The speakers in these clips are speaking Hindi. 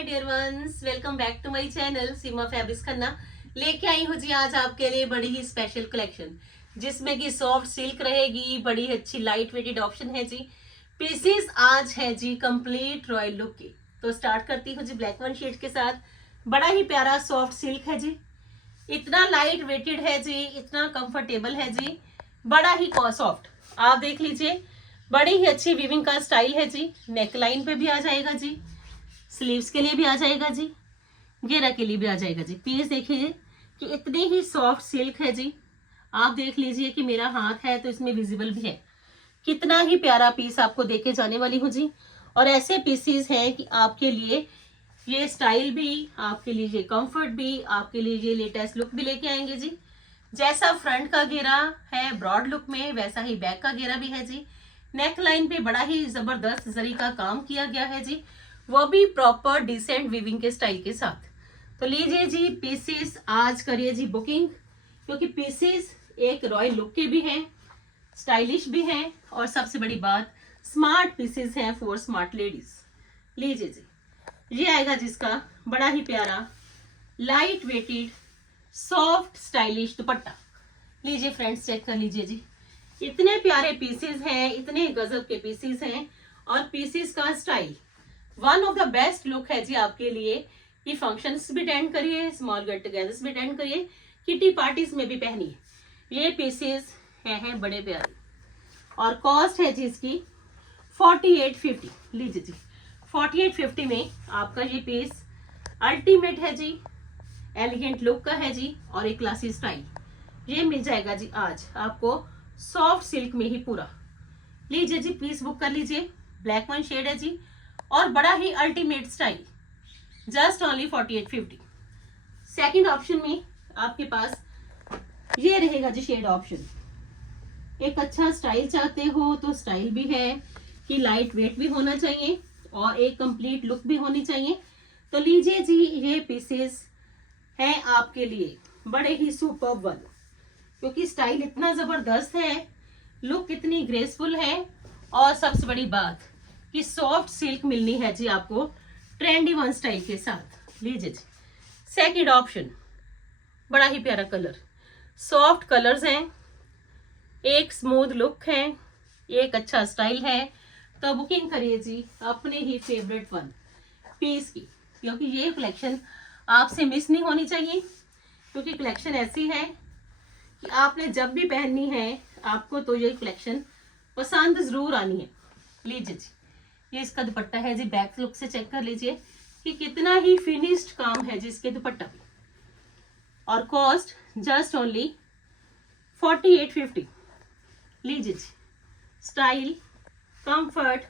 My dear ones, welcome back to my channel Seema Fabrics Khanna. लेके आई हूँ जी आज आपके लिए बड़ी ही स्पेशल कलेक्शन जिसमें कि सॉफ्ट सिल्क रहेगी, बड़ी अच्छी लाइट वेटेड ऑप्शन है जी। पीसेस आज है जी कंप्लीट रॉयल लुक की। तो स्टार्ट करती हूँ जी ब्लैक वन शेड के साथ। बड़ा ही प्यारा सॉफ्ट सिल्क है जी, इतना लाइट वेटेड है जी, इतना कंफर्टेबल है जी, बड़ा ही सॉफ्ट। आप देख लीजिए, बड़ी ही अच्छी वीविंग का स्टाइल है जी। नेक लाइन पे भी आ जाएगा जी, स्लीव्स के लिए भी आ जाएगा जी, घेरा के लिए भी आ जाएगा जी। पीस देखिए कि इतनी ही सॉफ्ट सिल्क है जी। आप देख लीजिए कि मेरा हाथ है तो इसमें विजिबल भी है। कितना ही प्यारा पीस आपको देके जाने वाली हूँ जी। और ऐसे पीसीस हैं कि आपके लिए ये स्टाइल भी, आपके लिए ये कंफर्ट भी, आपके लिए ये लेटेस्ट लुक भी लेके आएंगे जी। जैसा फ्रंट का घेरा है ब्रॉड लुक में, वैसा ही बैक का घेरा भी है जी। नेक लाइन पे बड़ा ही जबरदस्त जरी का काम किया गया है जी, वो भी प्रॉपर डिसेंट वीविंग के स्टाइल के साथ। तो लीजिए जी पीसेस, आज करिए जी बुकिंग, क्योंकि पीसेस एक रॉयल लुक के भी हैं, स्टाइलिश भी हैं, और सबसे बड़ी बात स्मार्ट पीसेस हैं फॉर स्मार्ट लेडीज। लीजिए जी, ये आएगा जिसका बड़ा ही प्यारा light weighted soft stylish dupatta. लीजिए फ्रेंड्स, चेक कर लीजिए जी, इतने प्यारे पीसेस हैं, इतने गजब के पीसेस हैं, और पीसेस का style one of the best look है जी आपके लिए कि फंक्शंस भी अटेंड करिए, स्मॉल गेट टुगेदर्स भी अटेंड करिए, किटी पार्टीज में भी पहनिए। ये पीसेस हैं बड़े प्यारे, और कॉस्ट है जी इसकी 4850। लीजिए जी, 4850 में आपका ये पीस अल्टीमेट है जी, एलिगेंट लुक का है जी, और एक क्लासी स्टाइल। ये मिल जाएगा जी आज आपको सॉफ्ट सिल्क में ही पूरा। लीजिए जी, पीस बुक कर लीजिए। ब्लैक वन शेड है जी, और बड़ा ही ultimate style, just only 4850। Second option में आपके पास ये रहेगा जी शेड ऑप्शन। एक अच्छा स्टाइल चाहते हो तो स्टाइल भी है कि लाइट वेट भी होना चाहिए और एक कंप्लीट लुक भी होनी चाहिए। तो लीजिए जी, ये पीसेस हैं आपके लिए बड़े ही सुपर्ब वन, क्योंकि स्टाइल इतना जबरदस्त है, लुक इतनी ग्रेसफुल है, और सबसे बड़ी बात कि सॉफ्ट सिल्क मिलनी है जी आपको ट्रेंडी वन स्टाइल के साथ। लीजिए जी, सेकंड ऑप्शन, बड़ा ही प्यारा कलर, सॉफ्ट कलर्स हैं, एक स्मूथ लुक है, एक अच्छा स्टाइल है। तो बुकिंग करिए जी अपने ही फेवरेट वन पीस की, क्योंकि ये कलेक्शन आपसे मिस नहीं होनी चाहिए, क्योंकि कलेक्शन ऐसी है कि आपने जब भी पहननी है आपको तो ये कलेक्शन पसंद जरूर आनी है। लीजिए जी, ये इसका दुपट्टा है जी, बैक लुक से चेक कर लीजिए कि कितना ही फिनिश्ड काम है जी इसके दुपट्टा पे, और कॉस्ट जस्ट ओनली 4850। लीजिए जी, स्टाइल, कंफर्ट,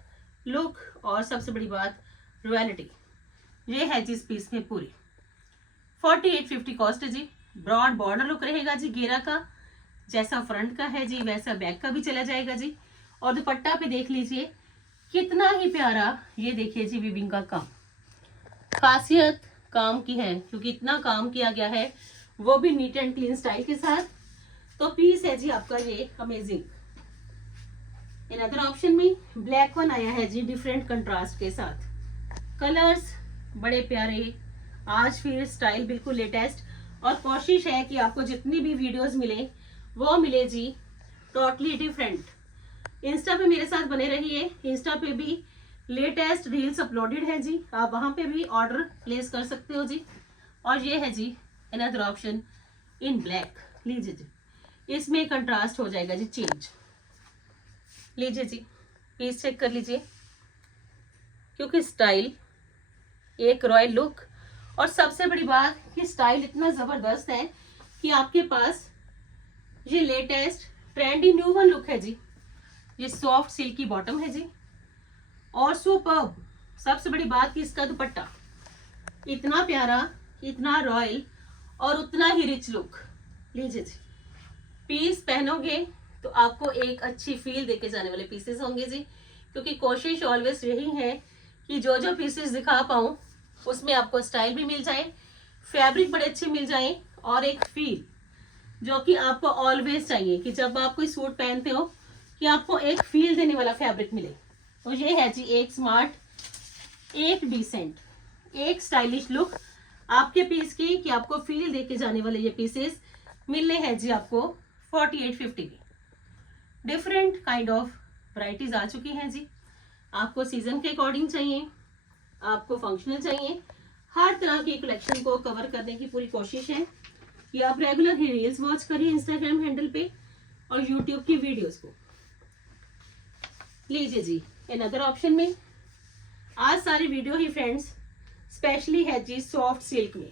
लुक, और सबसे बड़ी बात रॉयलिटी, ये है जी इस पीस में पूरी। 4850 कॉस्ट है जी। ब्रॉड बॉर्डर लुक रहेगा जी घेरा का, जैसा फ्रंट का है जी वैसा बैक का भी चला जाएगा जी। और दुपट्टा पे देख लीजिए कितना ही प्यारा, ये देखिए जी वीविंग का काम, खासियत काम की है, क्योंकि इतना काम किया गया है, वो भी नीट एंड क्लीन स्टाइल के साथ। तो पीस है जी आपका ये अमेजिंग। इन अदर ऑप्शन में ब्लैक वन आया है जी डिफरेंट कंट्रास्ट के साथ, कलर्स बड़े प्यारे, आज फिर स्टाइल बिल्कुल लेटेस्ट, और कोशिश है कि आपको जितनी भी वीडियोस मिले वो मिले जी टोटली डिफरेंट। इंस्टा पे मेरे साथ बने रहिए, इंस्टा पे भी लेटेस्ट रील्स अपलोडेड है जी, आप वहां पे भी ऑर्डर प्लेस कर सकते हो जी। और ये है जी अनदर ऑप्शन इन ब्लैक। लीजिए जी, इसमें कंट्रास्ट हो जाएगा जी चेंज। लीजिए जी, पीस चेक कर लीजिए, क्योंकि स्टाइल, एक रॉयल लुक, और सबसे बड़ी बात कि स्टाइल इतना जबरदस्त है कि आपके पास ये latest trendy new one look है जी। ये सॉफ्ट सिल्क की बॉटम है जी, और सुपर्ब, सबसे बड़ी बात कि इसका दुपट्टा इतना प्यारा, इतना रॉयल, और उतना ही रिच लुक। लीजिए जी, पीस पहनोगे तो आपको एक अच्छी फील देके जाने वाले पीसेस होंगे जी, क्योंकि कोशिश ऑलवेज यही है कि जो जो पीसेस दिखा पाऊँ उसमें आपको स्टाइल भी मिल जाए, फैब्रिक बड़े अच्छे मिल जाए, और एक फील जो कि आपको ऑलवेज चाहिए कि जब आप कोई सूट पहनते हो कि आपको एक फील देने वाला फैब्रिक मिले। तो ये है जी एक स्मार्ट, एक डिसेंट, एक स्टाइलिश लुक आपके पीस की, कि आपको फील देके जाने वाले ये पीसेस मिलने हैं जी आपको 4850 के। डिफरेंट काइंड ऑफ वैरायटीज आ चुकी हैं जी। आपको सीजन के अकॉर्डिंग चाहिए, आपको फंक्शनल चाहिए, हर तरह की कलेक्शन को कवर करने की पूरी कोशिश है कि आप रेगुलर ही रील्स वॉच करिए इंस्टाग्राम हैंडल पे और यूट्यूब की वीडियोस को। लीजिए जी अनदर ऑप्शन में, आज सारी वीडियो ही फ्रेंड्स स्पेशली है जी सॉफ्ट सिल्क में।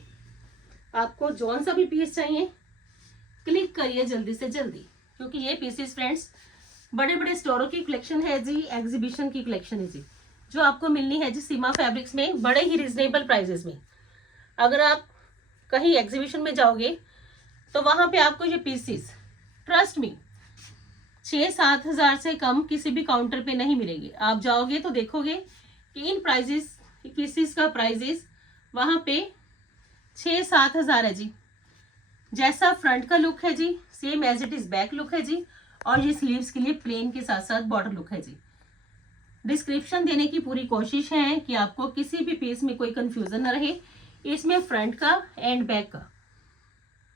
आपको जौन सा भी पीस चाहिए क्लिक करिए जल्दी से जल्दी, क्योंकि ये पीसेस फ्रेंड्स बड़े बड़े स्टोरों की कलेक्शन है जी, एग्जीबिशन की कलेक्शन है जी, जो आपको मिलनी है जी सीमा फैब्रिक्स में बड़े ही रिजनेबल प्राइजेस में। अगर आप कहीं एग्जीबिशन में जाओगे तो वहां पे आपको ये पीसेस ट्रस्ट मी 6-7 हजार से कम किसी भी काउंटर पे नहीं मिलेंगे। आप जाओगे तो देखोगे कि इन प्राइजेस पीसेस का प्राइजेस वहां पे 6-7 हजार है जी। जैसा फ्रंट का लुक है जी same as it is back look है जी, और ये स्लीव्स के लिए प्लेन के साथ साथ बॉर्डर लुक है जी। डिस्क्रिप्शन देने की पूरी कोशिश है कि आपको किसी भी पीस में कोई कंफ्यूजन न रहे। इसमें फ्रंट का एंड बैक का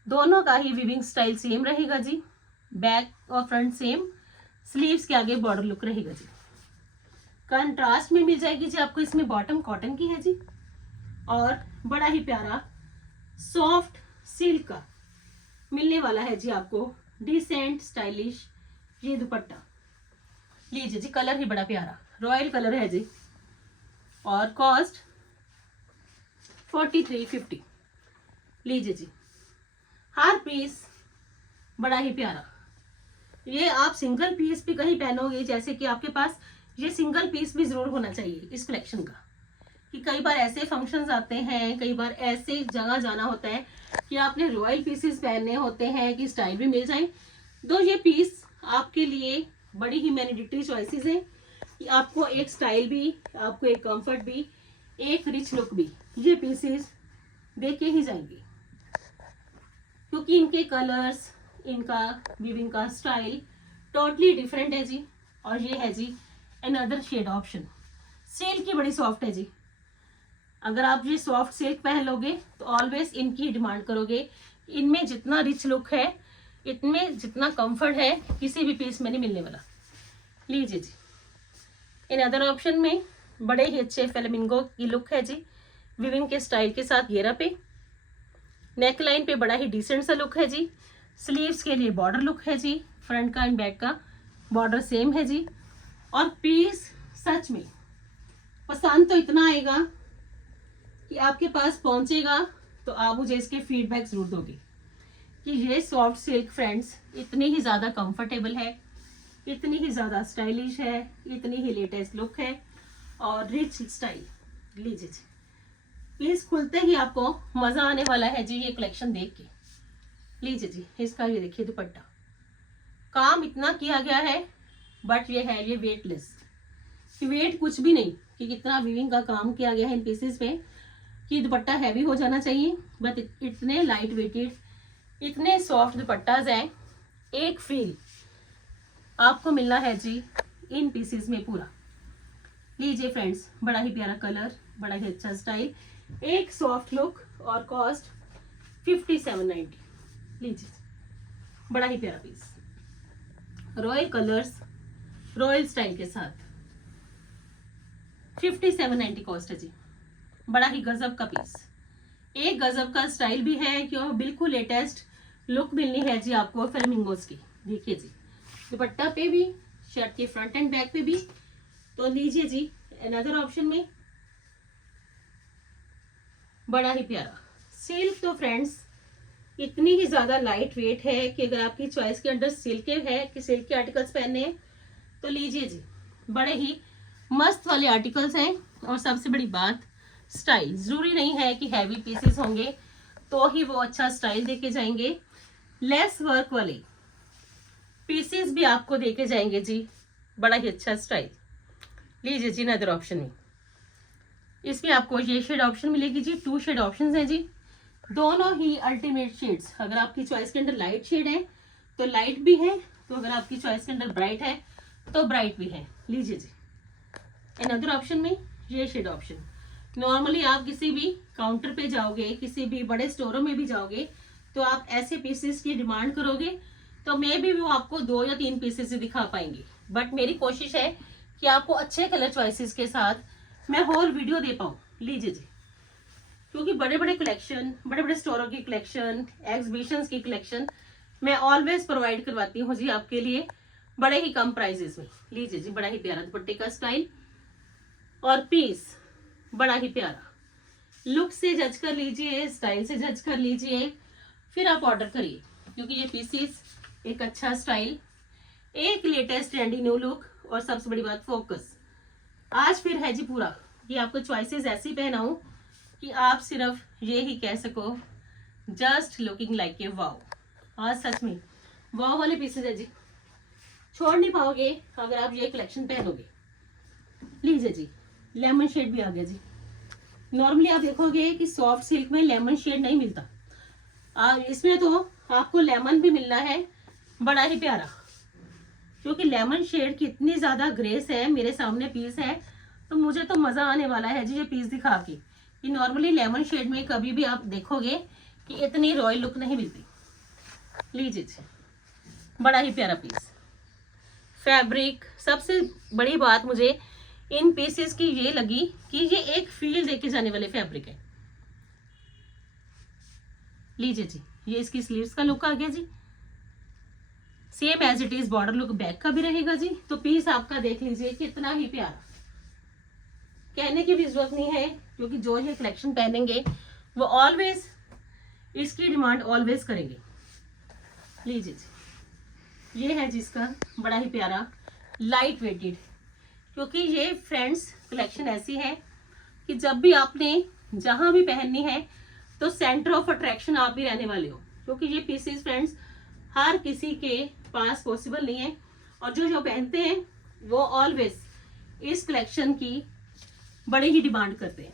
दोनों का ही वीविंग स्टाइल सेम रहेगा जी, बैक और फ्रंट सेम, स्लीव्स के आगे बॉर्डर लुक रहेगा जी। कंट्रास्ट में मिल जाएगी जी आपको इसमें बॉटम कॉटन की है जी, और बड़ा ही प्यारा सॉफ्ट सिल्क का मिलने वाला है जी आपको डिसेंट स्टाइलिश ये दुपट्टा। लीजिए जी कलर ही बड़ा प्यारा रॉयल कलर है जी, और कॉस्ट 4350। लीजिए जी हर पीस बड़ा ही प्यारा, ये आप सिंगल पीस भी कहीं पहनोगे, जैसे कि आपके पास ये सिंगल पीस भी जरूर होना चाहिए इस कलेक्शन का, कि कई बार ऐसे फंक्शंस आते हैं, कई बार ऐसे जगह जाना होता है कि आपने रॉयल पीसेस पहनने होते हैं कि स्टाइल भी मिल जाए। तो ये पीस आपके लिए बड़ी ही मैंडेटरी चॉइसेस हैं कि आपको एक स्टाइल भी, आपको एक कंफर्ट भी, एक रिच लुक भी ये पीसेस देके ही जाएंगे, क्योंकि इनके कलर्स, इनका वीविंग का स्टाइल टोटली डिफरेंट है जी। और ये है जी अनदर शेड ऑप्शन, सिल्क की बड़ी सॉफ्ट है जी। अगर आप ये सॉफ्ट सिल्क पहन लोगे तो ऑलवेज इनकी डिमांड करोगे। इनमें जितना रिच लुक है, इनमें जितना कंफर्ट है, किसी भी पीस में नहीं मिलने वाला। लीजिए जी अनदर ऑप्शन में बड़े ही अच्छे फ्लेमिंगो की लुक है जी, विविंग के स्टाइल के साथ घेरा पे, नेक लाइन पे बड़ा ही डिसेंट सा लुक है जी। स्लीव्स के लिए बॉर्डर लुक है जी, फ्रंट का एंड बैक का बॉर्डर सेम है जी। और पीस सच में पसंद तो इतना आएगा कि आपके पास पहुंचेगा तो आप मुझे इसके फीडबैक जरूर दोगे कि ये सॉफ्ट सिल्क फ्रेंड्स इतनी ही ज़्यादा कंफर्टेबल है, इतनी ही ज़्यादा स्टाइलिश है, इतनी ही लेटेस्ट लुक है और रिच स्टाइल। लीजिए जी पीस खुलते ही आपको मज़ा आने वाला है जी ये कलेक्शन देख के। लीजिए जी इसका ये देखिए दुपट्टा, काम इतना किया गया है बट ये है ये वेटलेस, वेट कुछ भी नहीं कि कितना वीविंग का काम किया गया है इन पीसेस पे कि दुपट्टा हैवी हो जाना चाहिए, बट इतने लाइट वेटेड, इतने सॉफ्ट दुपट्टाज हैं। एक फील आपको मिलना है जी इन पीसेस में पूरा। लीजिए फ्रेंड्स बड़ा ही प्यारा कलर, बड़ा ही अच्छा स्टाइल, एक सॉफ्ट लुक और कॉस्ट 5790। लीजिए बड़ा ही प्यारा piece, royal colours, royal style के साथ 5790 कॉस्ट है जी। बड़ा ही गजब का पीस, एक गजब का स्टाइल भी है क्यों, बिल्कुल लेटेस्ट लुक मिलनी है जी आपको फ्लेमिंगोस की। देखिए जी दुपट्टा पे भी, शर्ट के फ्रंट एंड बैक पे भी। तो लीजिए जी अनदर ऑप्शन में बड़ा ही प्यारा सिल्क। तो फ्रेंड्स इतनी ही ज्यादा लाइट वेट है कि अगर आपकी चॉइस के अंदर सिल्क है कि सिल्क के आर्टिकल्स पहनने हैं तो लीजिए जी, बड़े ही मस्त वाले आर्टिकल्स हैं। और सबसे बड़ी बात स्टाइल, जरूरी नहीं है कि हैवी पीसेस होंगे तो ही वो अच्छा स्टाइल देके जाएंगे, लेस वर्क वाले पीसेस भी आपको देके जाएंगे जी, बड़ा ही अच्छा स्टाइल। लीजिए जी अनदर ऑप्शन में, इसमें आपको ये शेड ऑप्शन मिलेगी जी, 2 शेड ऑप्शन हैं जी, दोनों ही अल्टीमेट शेड्स। अगर आपकी चॉइस के अंदर लाइट शेड है तो लाइट भी है, तो अगर आपकी चॉइस के अंदर ब्राइट है तो ब्राइट भी है। लीजिए जी अनदर ऑप्शन में ये शेड ऑप्शन नॉर्मली आप किसी भी काउंटर पे जाओगे, किसी भी बड़े स्टोरों में भी जाओगे, तो आप ऐसे पीसेस की डिमांड करोगे तो मे भी वो आपको 2 या 3 पीसेस ही दिखा पाएंगे। बट मेरी कोशिश है कि आपको अच्छे कलर चॉइसेस के साथ मैं होल वीडियो दे पाऊँ। लीजिए जी, क्योंकि बड़े बड़े कलेक्शन, बड़े बड़े स्टोरों की कलेक्शन, एग्जीबिशंस की कलेक्शन मैं ऑलवेज प्रोवाइड करवाती हूँ जी आपके लिए, बड़े ही कम प्राइजेस में। लीजिए जी, बड़ा ही प्यारा दुपट्टे का स्टाइल और पीस बड़ा ही प्यारा। लुक से जज कर लीजिए, स्टाइल से जज कर लीजिए, फिर आप ऑर्डर करिए, क्योंकि ये पीसेस एक अच्छा स्टाइल, एक लेटेस्ट ट्रेंडी न्यू लुक और सबसे बड़ी बात फोकस। आज फिर है जी पूरा कि आपको चॉइसेस ऐसी पहनाऊं कि आप सिर्फ ये ही कह सको just looking like a wow. आज सच में वाओ वाले पीसेस है जी, छोड़ नहीं पाओगे अगर आप ये कलेक्शन पहनोगे। लीजिए जी, लेमन शेड भी आ गया जी। नॉर्मली आप देखोगे कि सॉफ्ट सिल्क में लेमन शेड नहीं मिलता, इसमें तो आपको लेमन भी मिलना है, बड़ा ही प्यारा। क्योंकि लेमन शेड की इतनी ज्यादा ग्रेस है, मेरे सामने पीस है तो मुझे तो मजा आने वाला है जी ये पीस दिखा के, कि नॉर्मली लेमन शेड में कभी भी आप देखोगे कि इतनी रॉयल लुक नहीं मिलती। लीजिए जी, बड़ा ही प्यारा पीस। फैब्रिक, सबसे बड़ी बात मुझे इन पीसेस की ये लगी कि ये एक फील देके जाने वाले फैब्रिक है। लीजिए जी, ये इसकी स्लीव्स का लुक आ गया जी, same as it is border look back का भी रहेगा जी। तो पीस आपका देख लीजिए कितना ही प्यारा, कहने की भी जरूरत नहीं है, क्योंकि जो ये कलेक्शन पहनेंगे वो ऑलवेज इसकी डिमांड ऑलवेज करेंगे। लीजिए जी, ये है जिसका बड़ा ही प्यारा लाइट वेटेड, क्योंकि ये फ्रेंड्स कलेक्शन ऐसी है कि जब भी आपने जहां भी पहननी है तो सेंटर ऑफ अट्रैक्शन आप भी रहने वाले हो, क्योंकि ये पीसेस फ्रेंड्स हर किसी के पास पॉसिबल नहीं है, और जो पहनते हैं वो ऑलवेज इस कलेक्शन की बड़ी ही डिमांड करते हैं।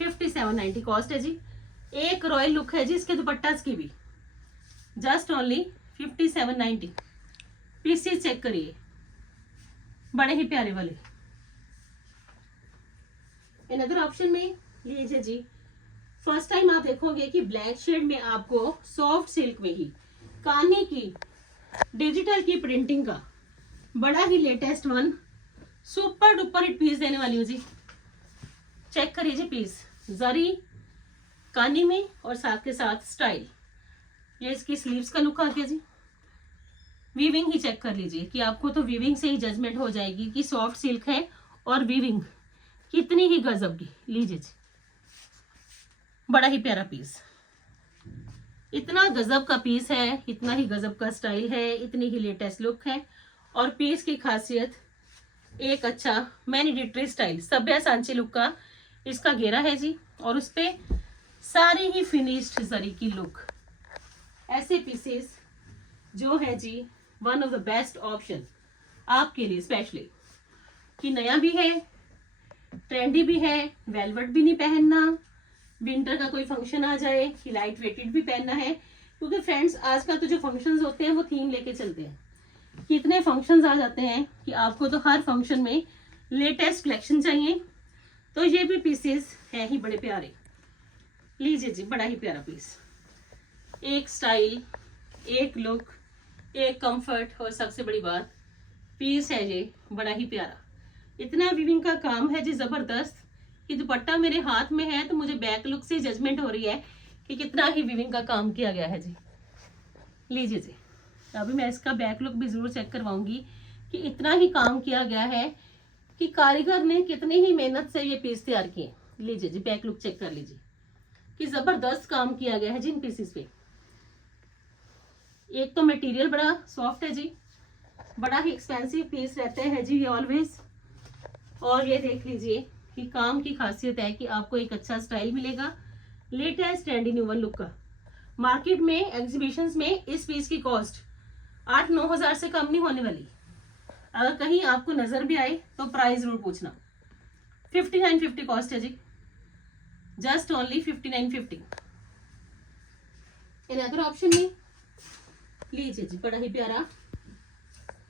5790 कॉस्ट है जी, एक रॉयल लुक है जी इसके दुपट्टास की भी, जस्ट ओनली 5790। पीसेस चेक करिए, बड़े ही प्यारे वाले। अनदर ऑप्शन में लीजिए जी, फर्स्ट टाइम आप देखोगे कि ब्लैक शेड में आपको सॉफ्ट सिल्क में ही कानी की डिजिटल की प्रिंटिंग का बड़ा ही latest one super duper hit piece देने वाली हूँ जी। चेक करिए जी पीस, जरी कानी में और साथ के साथ स्टाइल। ये इसकी स्लीव्स का लुक आ गया जी। वीविंग ही चेक कर लीजिए कि आपको तो वीविंग से ही जजमेंट हो जाएगी कि सॉफ्ट सिल्क है और वीविंग कितनी ही गजब की। लीजिए जी, बड़ा ही प्यारा पीस, इतना गजब का पीस है, इतना ही गजब का स्टाइल है, इतनी ही लेटेस्ट लुक है। और पीस की खासियत एक अच्छा मैनिडेटरी स्टाइल सभ्या सांची लुक का इसका घेरा है जी, और उस पे सारी ही फिनिश्ड जरी की लुक। ऐसे पीसेस जो है जी one of the best option आपके लिए, स्पेशली कि नया भी है, ट्रेंडी भी है, वेलवेट भी नहीं पहनना, विंटर का कोई फंक्शन आ जाए कि लाइट वेटेड भी पहनना है। क्योंकि फ्रेंड्स आजकल तो जो फंक्शंस होते हैं वो थीम लेके चलते हैं, कितने फंक्शंस आ जाते हैं कि आपको तो हर फंक्शन में लेटेस्ट कलेक्शन चाहिए। तो ये भी पीसेस हैं ही बड़े प्यारे। लीजिए जी, बड़ा ही प्यारा पीस, एक स्टाइल, एक लुक, एक कंफर्ट, और सबसे बड़ी बात पीस है ये बड़ा ही प्यारा। इतना वीविंग का काम है जी जबरदस्त कि दुपट्टा मेरे हाथ में है तो मुझे बैक लुक से जजमेंट हो रही है कि कितना ही वीविंग का काम किया गया है जी। लीजिए जी, अभी मैं इसका बैक लुक भी जरूर चेक करवाऊंगी कि इतना ही काम किया गया है कि कारीगर ने कितनी ही मेहनत से ये पीस तैयार किए। लीजिए जी, बैक लुक चेक कर लीजिए कि जबरदस्त काम किया गया है जिन पीसेस पे। एक तो मटेरियल बड़ा सॉफ्ट है जी, बड़ा ही एक्सपेंसिव पीस रहते हैं जी ये ऑलवेज। और ये देख लीजिए कि काम की खासियत है कि आपको एक अच्छा स्टाइल मिलेगा, latest trendy new one look का। मार्केट में एग्जीबिशंस में इस पीस की कॉस्ट 8-9 हजार से कम नहीं होने वाली। अगर कहीं आपको नजर भी आए तो प्राइस जरूर पूछना। 5950 कॉस्ट है जी, जस्ट ओनली 5950। अनदर ऑप्शन में लीजिए जी, बड़ा ही प्यारा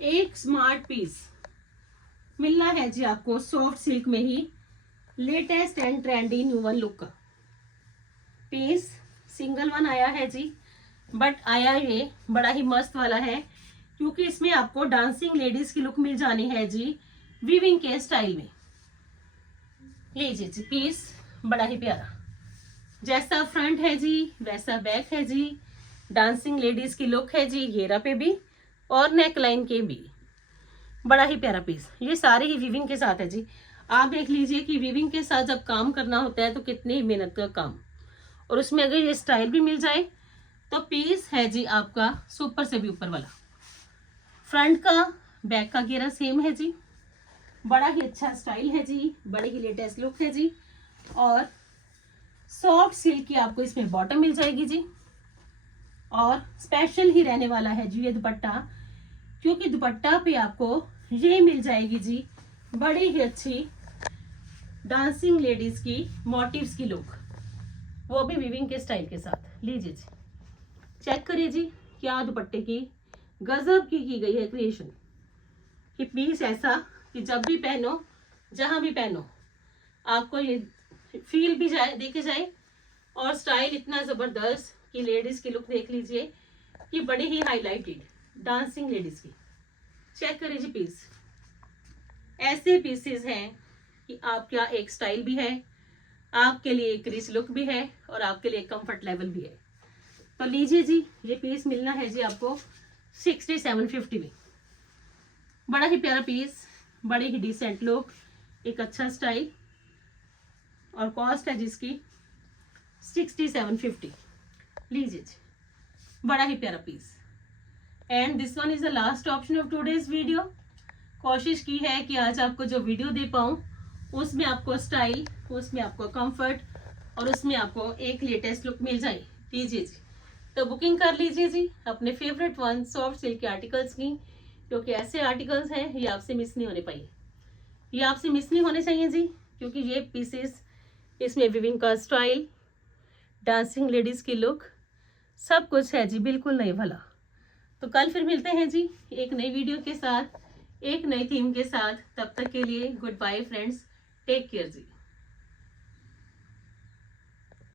एक स्मार्ट पीस मिलना है जी आपको सॉफ्ट सिल्क में ही, latest and trendy new one look का पीस सिंगल वन आया है जी, बट आया ये बड़ा ही मस्त वाला है क्योंकि इसमें आपको डांसिंग लेडीज की लुक मिल जानी है जी वीविंग के स्टाइल में। लीजिए जी पीस बड़ा ही प्यारा, जैसा फ्रंट है जी वैसा बैक है जी, डांसिंग लेडीज की लुक है जी घेरा पे भी और नेक लाइन के भी। बड़ा ही प्यारा पीस, ये सारे ही वीविंग के साथ है जी। आप देख लीजिए कि वीविंग के साथ जब काम करना होता है तो कितनी मेहनत का काम, और उसमें अगर ये स्टाइल भी मिल जाए तो पीस है जी आपका सुपर से भी ऊपर वाला। फ्रंट का बैक का घेरा सेम है जी, बड़ा ही अच्छा स्टाइल है जी, बड़ी ही लेटेस्ट लुक है जी, और सॉफ्ट सिल्क की आपको इसमें बॉटम मिल जाएगी जी, और स्पेशल ही रहने वाला है जी ये दुपट्टा, क्योंकि दुपट्टा पे आपको ये मिल जाएगी जी बड़ी ही अच्छी डांसिंग लेडीज की मोटिव्स की लुक, वो भी वीविंग के स्टाइल के साथ। लीजिए जी चेक करिए जी क्या दुपट्टे की गजब की गई है क्रिएशन, कि पीस ऐसा कि जब भी पहनो जहां भी पहनो आपको ये फील भी जाए देखे जाए, और स्टाइल इतना जबरदस्त कि लेडीज की लुक देख लीजिए कि बड़ी ही हाईलाइटेड डांसिंग लेडीज की। चेक करिए जी पीस, ऐसे पीसेस हैं कि आपका एक स्टाइल भी है, आपके लिए एक रिच लुक भी है, और आपके लिए कंफर्ट लेवल भी है। तो लीजिए जी ये पीस मिलना है जी आपको 6750 में। बड़ा ही प्यारा पीस, बड़ी ही डिसेंट लुक, एक अच्छा स्टाइल, और कॉस्ट है जिसकी 6750। लीजिए जी बड़ा ही प्यारा piece, and this one is the last option of today's video. कोशिश की है कि आज आपको जो वीडियो दे पाऊँ उसमें आपको स्टाइल, उसमें आपको कंफर्ट, और उसमें आपको एक लेटेस्ट लुक मिल जाए। लीजिए जी तो बुकिंग कर लीजिए जी अपने फेवरेट वन सॉफ्ट सिल्क के आर्टिकल्स की, क्योंकि ऐसे आर्टिकल्स हैं ये आपसे मिस नहीं होने पाए, ये आपसे मिस नहीं होने चाहिए जी, क्योंकि ये पीसेस इसमें विविंग का स्टाइल, डांसिंग लेडीज की लुक, सब कुछ है जी बिल्कुल नए भला। तो कल फिर मिलते हैं जी एक नई वीडियो के साथ, एक नई थीम के साथ। तब तक के लिए goodbye friends, take care जी।